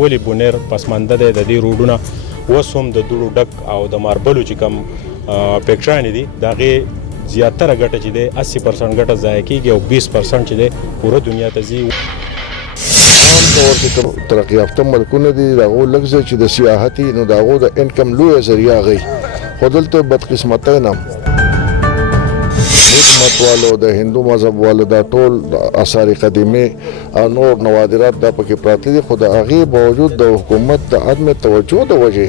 ولی بونیر پسمانده دی د دې روډونه اوس هم د دوړو ډک او د ماربلو چې کوم فیکټریانې دي د هغې زیاتره ګټه چې دی 80% ګټه ضایع کېږي او 20% چې دی پوره دنیا ته ځي. عام طور چې کوم ترقي یافته ملکونه دي د هغو لږ ځای چې د سیاحت نو د هغو د انکم لویه ذریعه هغوی خو دلته بدقسمتۍ نه حکومت والو د هندو مذهب والو دا ټول آثار قدیمه او نور نوادرات دا پکې پراته دي خو د هغې باوجود د حکومت د عدم توجه د وجې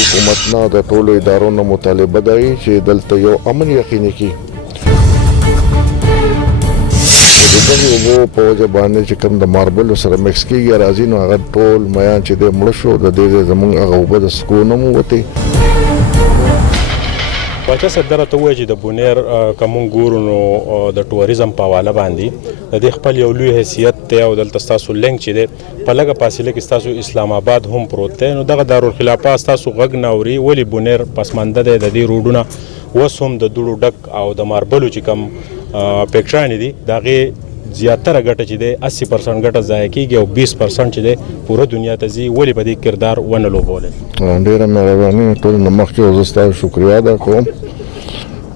حکومت نه د ټولو ادارو نه مطالبه ده چې دلته یو امن یقیني کړي د دغې اوبو په وجه باندې چې کوم د ماربلو سره مکس کېږي راځي نو هغه ټول میان چې دی مړه شو د دې زموږ هغه اوبه د سکون هم ووتې. باچا صاحب دغه ته ووایي چې د بونیر که مونږ ګورو نو د ټوریزم په حواله باندې د دې خپل یو لوی حیثیت دی او دلته ستاسو لینک چې دی په لږه فاصله کې ستاسو اسلام آباد هم پروت دی نو دغه دارالخلافه ستاسو غږ نه اوري ولې بونیر پسمانده دی د دې روډونه اوس هم د دوړو ډک او د ماربلو چې کوم فیکټریانې دي د هغې زیاتره ګټه چې دی 80% ګټه ضایع کېږي او 20% چې دی پوره دنیا ته ځي ولې په دې کردار ونه لوبولی. ډېره مهرباني ټول نه مخکې زه ستاسو شکریه ادا کوم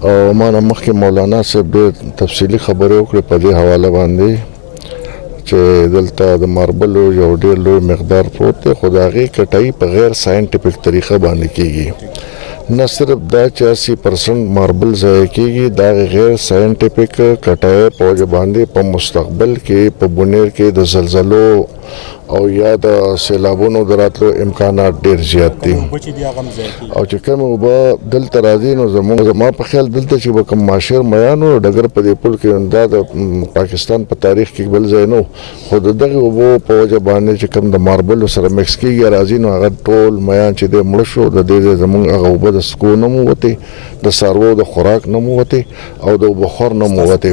او ما نه مخکې مولانا صاحب ډېر تفصیلي خبرې وکړې په دې حواله باندې چې دلته د ماربلو یو ډېر لوی مقدار پروت دی خو د هغې کټایي په غیر ساینټیفیک طریقه باندې کېږي نه صرف دا چې 80% ماربل ضایع کېږي دا غیر ساینټیفیک کټایي په وجه باندې په مستقبل کې په بونیر کې د زلزلو او یا د سیلابونو د راتلو امکانات ډېر زیات دي او چې کوم اوبه دلته راځي نو زما په خیال دلته چې به کوم معاشر میان و ډګر په دې پل کې دا د پاکستان په تاریخ کې بل ځای نه خو د دغې اوبو په وجه باندې چې کوم د ماربلو سره مکس کېږي راځي نو هغه ټول میان چې دی مړه شو د دې زموږ هغه اوبه د سکون نه مو وتې د څاروو د خوراک نه مو وتې او د اوبه خور نه مو وتې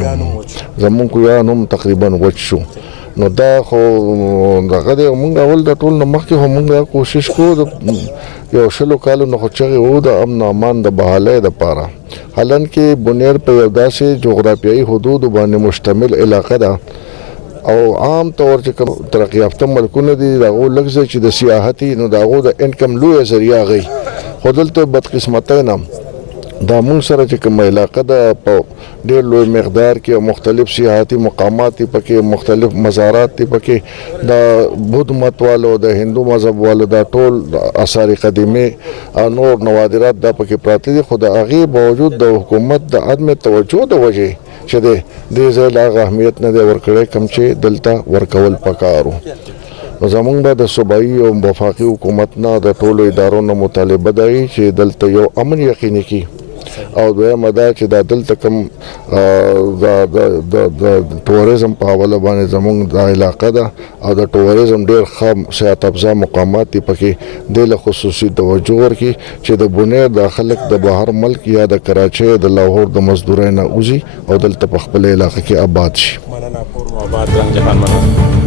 زموږ کویان هم تقریبا وچ شو نو دا خو دغه دی موږ اول د ټول نه مخکې خو موږ کوشش کوو د یو 100 کالو نه خو چغې وو د امن امان د بحالۍ دپاره حالانکې بونیر په یو داسې جغرافیایي حدودو باندې مشتمل علاقه ده او عام طور چې کوم ترقي یافته ملکونه دي د هغو لږ ځای چې د سیاحت نو د هغو د انکم لویه ذریعه هغوی خو دلته بدقسمتۍ نه دا مونږ سره چې کومه علاقه ده په ډېر لوی مقدار کې مختلف سیاحتي مقامات دي پکې مختلف مزارات دي پکې د بودھ مت والو د هندو مذهب والو دا ټول آثار قدیمه او نور نوادرات دا پکې پراته دي خو د هغې باوجود د حکومت د عدم توجه د وجې چې دی دې ځای لا هغه اهمیت نه دی ورکړی کوم چې دلته ورکول پکارو نو زمونږ به د صوبایي او وفاقي حکومت نه د ټولو ادارو نه مطالبه ده چې دلته یو امن یقیني کړي او دویمه دا چې دا دلته کوم د ټوریزم په حواله باندې زموږ دا علاقه ده او د ټوریزم ډېر ښه صحت افزا مقامات دي پکې دې له خصوصي توجه ورکړي چې د بونیر دا خلک د بهر ملک یا د کراچۍ د لاهور د مزدورۍ نه وځي او دلته په خپل علاقه کې آباد شي. مننه پور آباد رنګ جهان مننه.